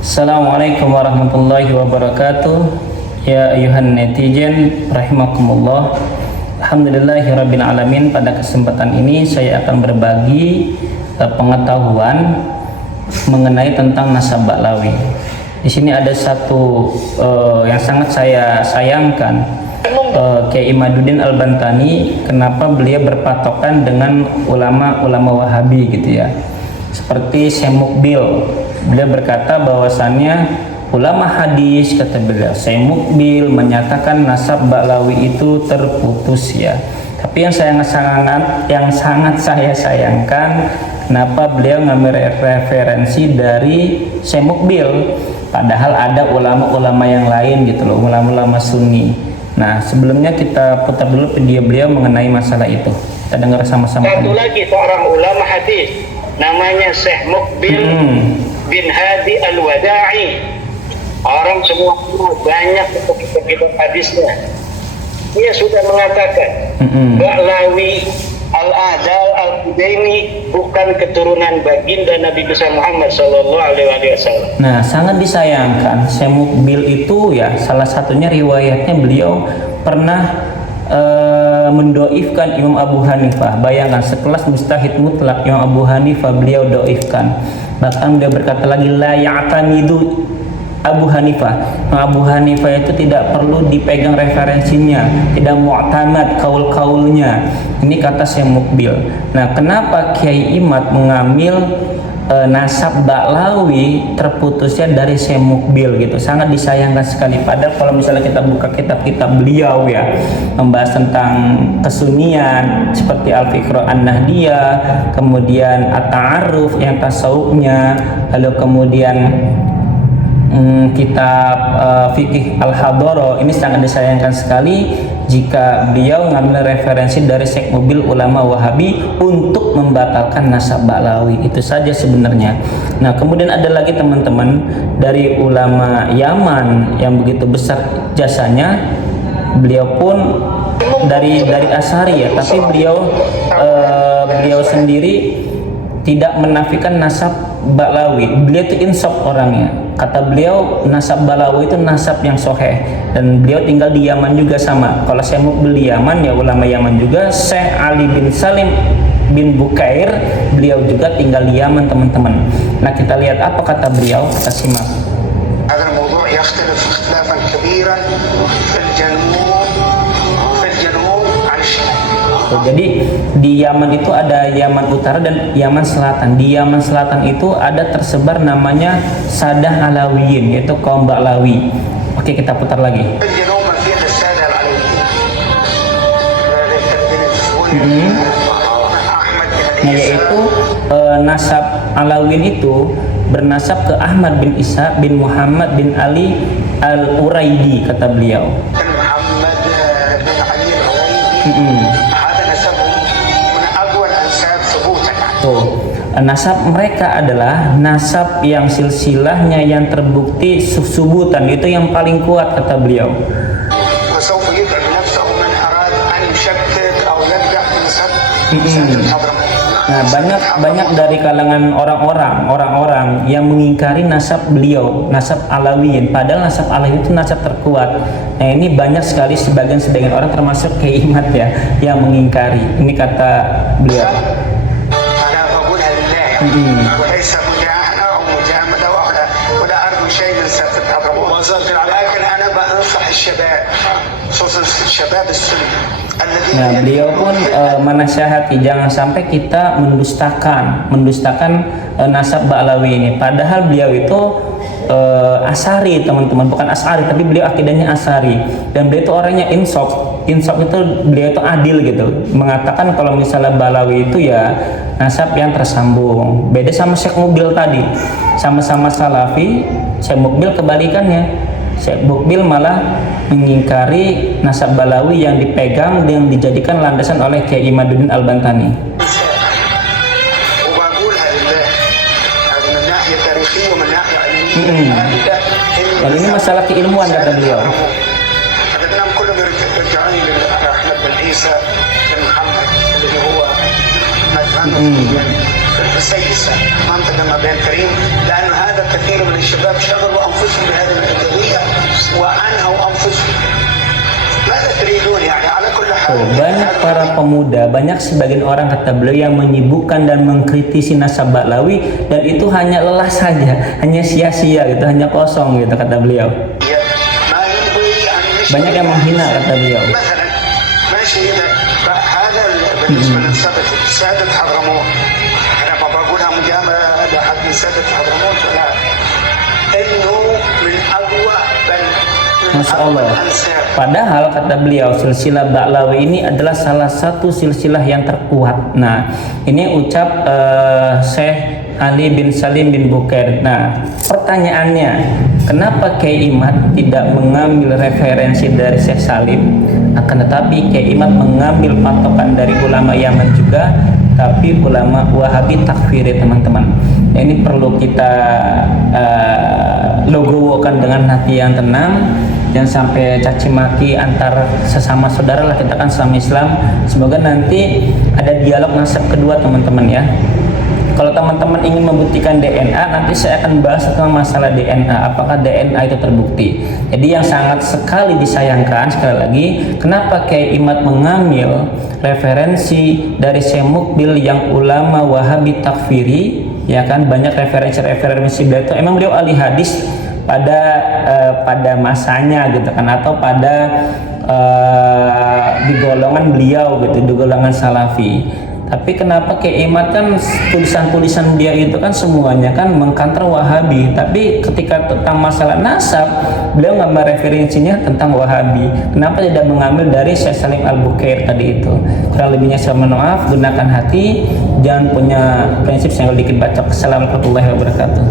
Assalamualaikum warahmatullahi wabarakatuh. Ya ayuhan netizen rahimakumullah. Alhamdulillahirabbil alamin. Pada kesempatan ini saya akan berbagi pengetahuan mengenai tentang nasab Ba'lawi. Di sini ada satu yang sangat saya sayangkan, Kiai Imaduddin Al-Bantani. Kenapa beliau berpatokan dengan ulama-ulama Wahabi gitu ya, seperti Syekh Mukbil. Beliau berkata bahwasannya ulama hadis, kata beliau, Syekh Mukbil menyatakan nasab Ba'lawi itu terputus ya. Tapi yang sangat saya sayangkan, kenapa beliau ngambil referensi dari Syekh Mukbil, padahal ada ulama-ulama yang lain gitu loh, ulama-ulama Sunni. Nah, sebelumnya kita putar dulu video beliau mengenai masalah itu. Kita dengar sama-sama. Satu lagi seorang ulama hadis namanya Syekh Mukbil bin Hadi Al-Wada'i. Orang semua banyak kitab hadisnya. Dia sudah mengatakan Ba'lawi Al-Adal Al-Hudaini bukan keturunan baginda Nabi besar Muhammad sallallahu alaihi wasallam. Nah, sangat disayangkan Syekh Mukbil itu ya, salah satunya riwayatnya beliau pernah mendoifkan Imam Abu Hanifah. Bayangkan, sekelas mustahid mutlak Imam Abu Hanifah beliau doifkan. Bahkan beliau berkata lagi, la ya'tamidu Abu Hanifah. Abu Hanifah itu tidak perlu dipegang referensinya, tidak mu'tamad kaul-kaulnya. Ini kata Syekh Mukbil. Nah, kenapa Kiai Imad mengambil nasab Ba'lawi terputusnya dari Syekh Mukbil gitu? Sangat disayangkan sekali. Padahal kalau misalnya kita buka kitab-kitab beliau ya, membahas tentang kesunnian seperti Al-Fiqh An-Nahdiyah, kemudian At-Ta'aruf yang tasawufnya, lalu kemudian kitab fikih Al-Hadara, ini sangat disayangkan sekali jika beliau ngambil referensi dari Syekh Mukbil ulama Wahabi untuk membatalkan nasab Ba'lawi. Itu saja sebenarnya. Nah, kemudian ada lagi teman-teman dari ulama Yaman yang begitu besar jasanya. Beliau pun dari Asy'ari ya, tapi beliau sendiri tidak menafikan nasab Ba'lawi. Beliau itu insaf orangnya. Kata beliau, nasab Ba'lawi itu nasab yang soheh, dan beliau tinggal di Yaman juga sama. Kalau saya mau beli Yaman ya ulama Yaman juga. Syekh Ali bin Salim bin Bukair, beliau juga tinggal di Yaman teman-teman. Nah, kita lihat apa kata beliau, kita simak. هذا الموضوع يختلف اختلافا كبيرا في الجنوب عن الشمال. Jadi di Yaman itu ada Yaman Utara dan Yaman Selatan. Di Yaman Selatan itu ada tersebar namanya Sadah Alawiyin, yaitu kaum Ba'lawi. Oke, kita putar lagi. Nah, yaitu nasab Alawiyin itu bernasab ke Ahmad bin Isa bin Muhammad bin Ali Al-Uraidi, kata beliau. Nasab mereka adalah nasab yang silsilahnya yang terbukti subutan, itu yang paling kuat, kata beliau. Nah, banyak dari kalangan orang-orang yang mengingkari nasab beliau, nasab Alawiyin, padahal nasab Alawiyin itu nasab terkuat. Nah, ini banyak sekali sebagian orang termasuk Kiai Imad ya yang mengingkari. Ini kata beliau. وليس مجاهدة أو مجاملة ولا أرجو شيء من سياسة الحكومة، ولكن أنا بنصح الشباب خصوصا الشباب السني. Nah, beliau pun menasihati jangan sampai kita mendustakan nasab Ba'lawi ini. Padahal beliau itu Asy'ari teman-teman, bukan Asy'ari, tapi beliau akidahnya Asy'ari, dan beliau itu orangnya insaf itu, beliau itu adil gitu, mengatakan kalau misalnya Ba'lawi itu ya nasab yang tersambung. Beda sama Syekh Mukbil tadi, sama-sama Salafi. Syekh Mukbil kebalikannya. Syekh Mukbil malah mengingkari nasab Ba'lawi yang dipegang dan dijadikan landasan oleh Kiai Imaduddin Al-Bantani. Dan ini masalah keilmuan, kata beliau. السيسة منطقة ما بين كريم، لأن هذا كثير من الشباب شغلوا أنفسهم بهذه الحدودية وأنهوا أنفسهم. ماذا تريدون يعني على كل حال؟ Banyak para pemuda, banyak sebagian orang kata beliau yang menyibukkan dan mengkritisi nasab Ba'lawi, dan itu hanya lelah saja, hanya sia-sia gitu, hanya kosong gitu kata beliau. Banyak yang menghina kata beliau. مثلا ماشي هذا بالنسبة لسادة حضرموت، أنا ما بقولها مجاملة لحد من سادة حضرموت ولا إنه من أقوى بل Masya Allah. Padahal kata beliau silsilah Ba'lawi ini adalah salah satu silsilah yang terkuat. Nah, ini ucap Syekh Ali bin Salim bin Bukair. Nah, pertanyaannya, kenapa Kiai Imad tidak mengambil referensi dari Syekh Salim, akan tetapi Kiai Imad mengambil patokan dari ulama Yaman juga, tapi ulama Wahabi takfiri, teman-teman. Nah, ini perlu kita logowokan dengan hati yang tenang, jangan sampai caci maki antar sesama saudara lah, kita kan sama Islam. Semoga nanti ada dialog nasab kedua, teman-teman ya. Kalau teman-teman ingin membuktikan DNA, nanti saya akan bahas tentang masalah DNA, apakah DNA itu terbukti. Jadi yang sangat sekali disayangkan, sekali lagi, kenapa Kiai Imad mengambil referensi dari Syekh Mukbil yang ulama Wahabi takfiri, ya kan, banyak referensi beliau itu emang beliau ahli hadis pada masanya gitu kan, atau pada di golongan beliau gitu, di golongan salafi. Tapi kenapa Kiai Imad kan tulisan-tulisan dia itu kan semuanya kan mengkanter Wahabi, tapi ketika tentang masalah nasab beliau ngambil referensinya tentang Wahabi. Kenapa tidak mengambil dari Syekh Salim Al-Bukair tadi itu? Kurang lebihnya saya mohon maaf, gunakan hati, jangan punya prinsip yang dikit bacok. Assalamualaikum warahmatullahi wabarakatuh.